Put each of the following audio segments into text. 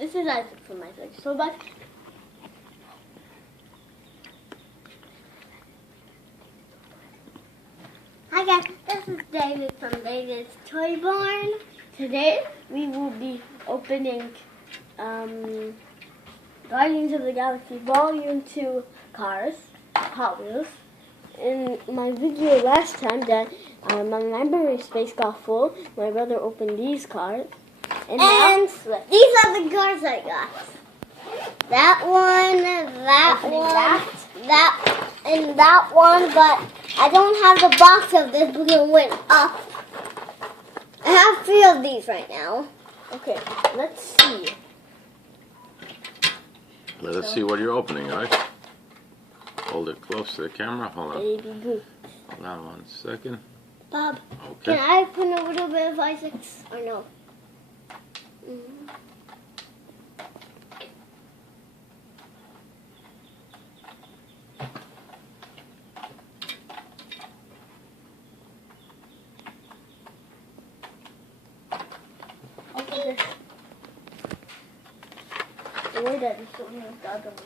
This is Isaac from Isaac Toybox. Hi guys, this is David from David's Toy Barn. Today we will be opening Guardians of the Galaxy Volume 2 cars, Hot Wheels. In my video last time that my library space got full, my brother opened these cars. And these are the cars I got. That one, that one, but I don't have the box of this blue one up. I have 3 of these right now. Okay, let's see. Let us see what you're opening, all right? Hold it close to the camera. Hold on. Baby Boo. Hold on 1 second. Bob, Okay. can I put a little bit of Isaac's or no? Okay. The way that is so the other one.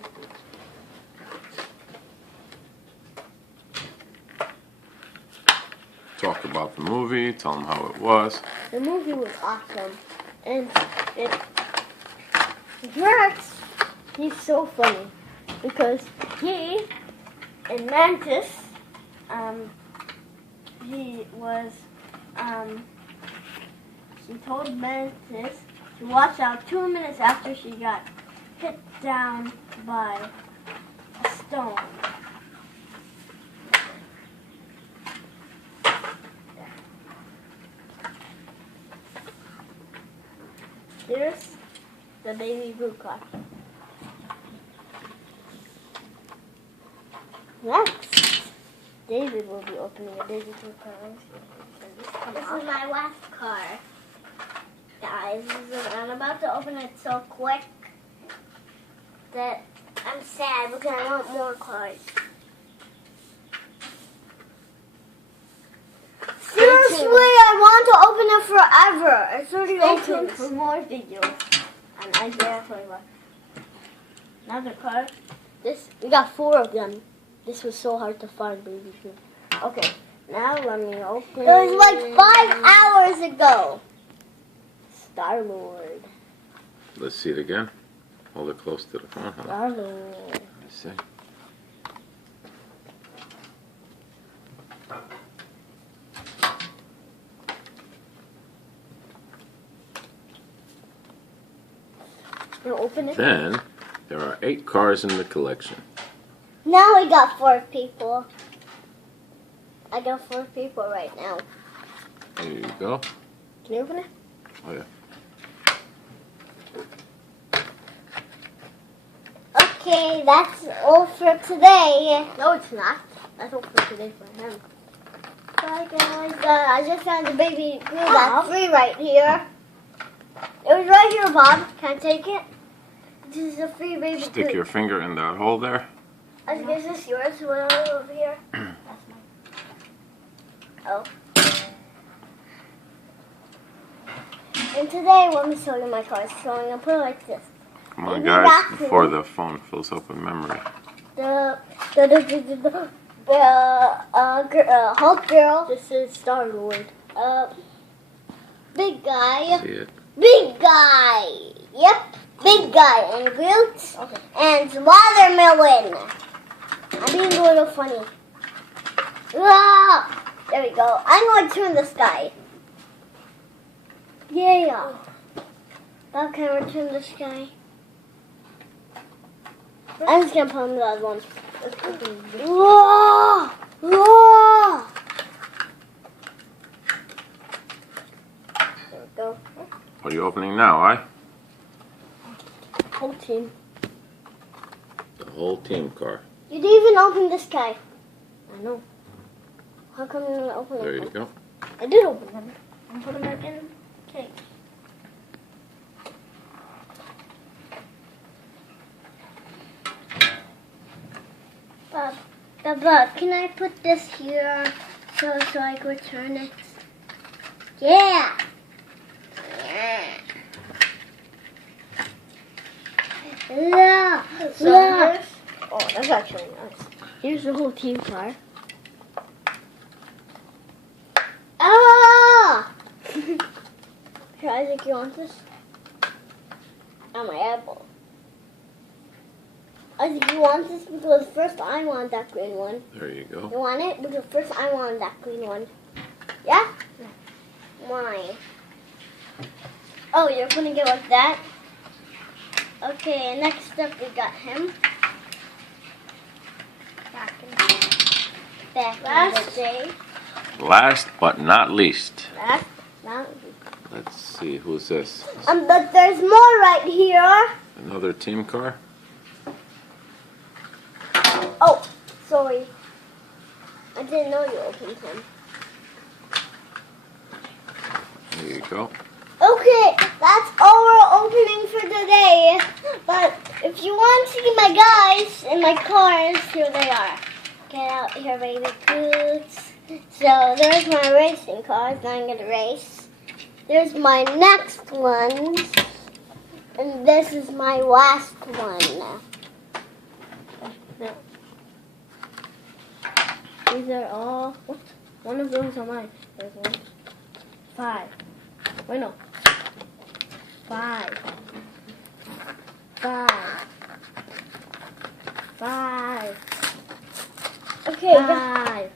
Talk about the movie. Tell them how it was. The movie was awesome, and Drax, he's so funny because he and Mantis, he told Mantis to watch out 2 minutes after she got hit down by a stone. There's the Baby Boo car. Next, David will be opening a Baby Boo car. This is my last car. Guys, I'm about to open it so quick that I'm sad because I want more cars. Seriously, I want to open it forever. It's already open for more videos. And I definitely want another car. We got 4 of them. This was so hard to find, Baby Boo. Okay, now let me open. It was like 5 hours ago. Star-Lord. Let's see it again. Hold it close to the phone. Huh? Star-Lord. Let's see. You open it? Then, there are 8 cars in the collection. Now we got 4 people. I got 4 people right now. There you go. Can you open it? Oh, yeah. Okay, that's all for today. No, it's not. That's all for today for him. Bye, guys. I just found the Baby Boo. That's 3 right here. It was right here, Bob. Can I take it? This is a free Baby Boo. Stick your finger in that hole there. I guess this is yours. What over here? That's mine. Oh. And today, let me show you my cards. So I'm gonna put it like this. Come on, guys, before the phone fills up with memory. Hulk Girl. This is Star-Lord. Big guy. See it? Big guy. Yep. Big guy. And Groot. Okay. And Watermelon. I'm being a little funny. Ah, there we go. I'm going to turn the sky. Yeah. Bob, can I return the sky? I'm just going to put on the other one. Whoa! Whoa! There we go. What are you opening now, Whole team. The whole team car. You didn't even open this guy. I know. How come you didn't open it? There you go. I did open them. And put them back in. Okay. Bob, can I put this here so I can return it? Yeah. Yeah. So here's, oh, that's actually nice. Here's the whole team car. Ah! Here, Isaac, you want this? On my apple. Isaac, you want this? Because first I want that green one. There you go. You want it? Because first I want that green one. Yeah? Why? Oh, you're putting it like that? Okay, next up we got him. Back in the day. Last but not least. Last, not Let's see, who's this? but there's more right here. Another team car? Oh, sorry. I didn't know you opened him. There you go. Okay, that's all we're opening for today. But if you want to see my guys in my cars, here they are. Get out here, baby boots. So there's my racing cars. Now I'm gonna race. There's my next ones, and this is my last one. These are all. What? One of those are mine. There's 1, 5. Wait, no. 5. 5. 5. Okay, 5.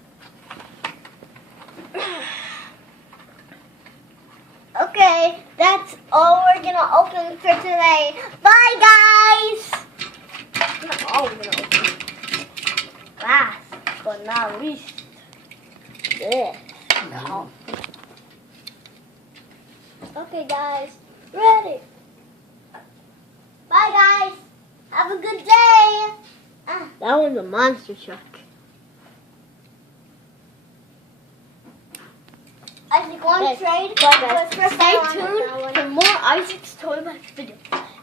okay, that's all we're gonna open for today. Bye, guys. Not all we're gonna open. Last but not least, this. No. Okay, guys, ready. Bye, guys. Have a good day. That one's a monster truck. Isaac, want Okay, to trade? But guys, First I stay want that tuned one. for more Isaac's Toy Box videos.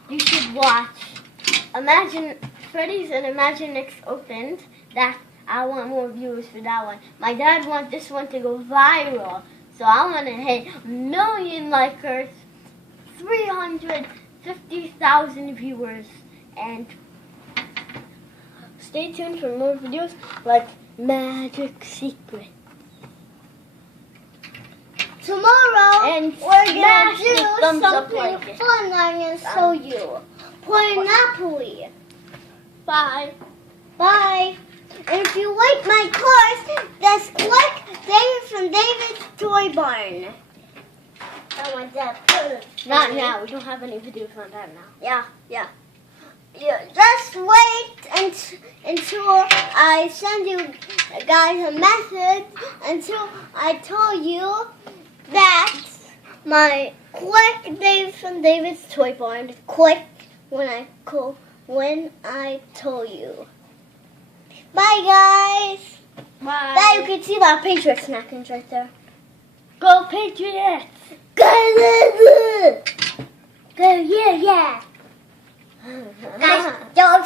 You should watch Imagine Freddy's and Imaginext opened. That I want more views for that one. My dad wants this one to go viral, so I want to hit 1 million likers, 350,000 viewers, and stay tuned for more videos like Magic Secret. Tomorrow, And we're going smash to the do thumbs up something like it. fun I'm going to show you. Monopoly. Bye. Bye. And if you like my cars, just click David from David's Toy Barn. I want that. Not now. We don't have any videos on that now. Yeah. Just wait until I send you guys a message until I tell you that my click Dave from David's Toy Barn. Click when I tell you. Bye, guys. Bye. Now you can see my Patriots napkins right there. Go Patriots! Go, yeah. Guys, don't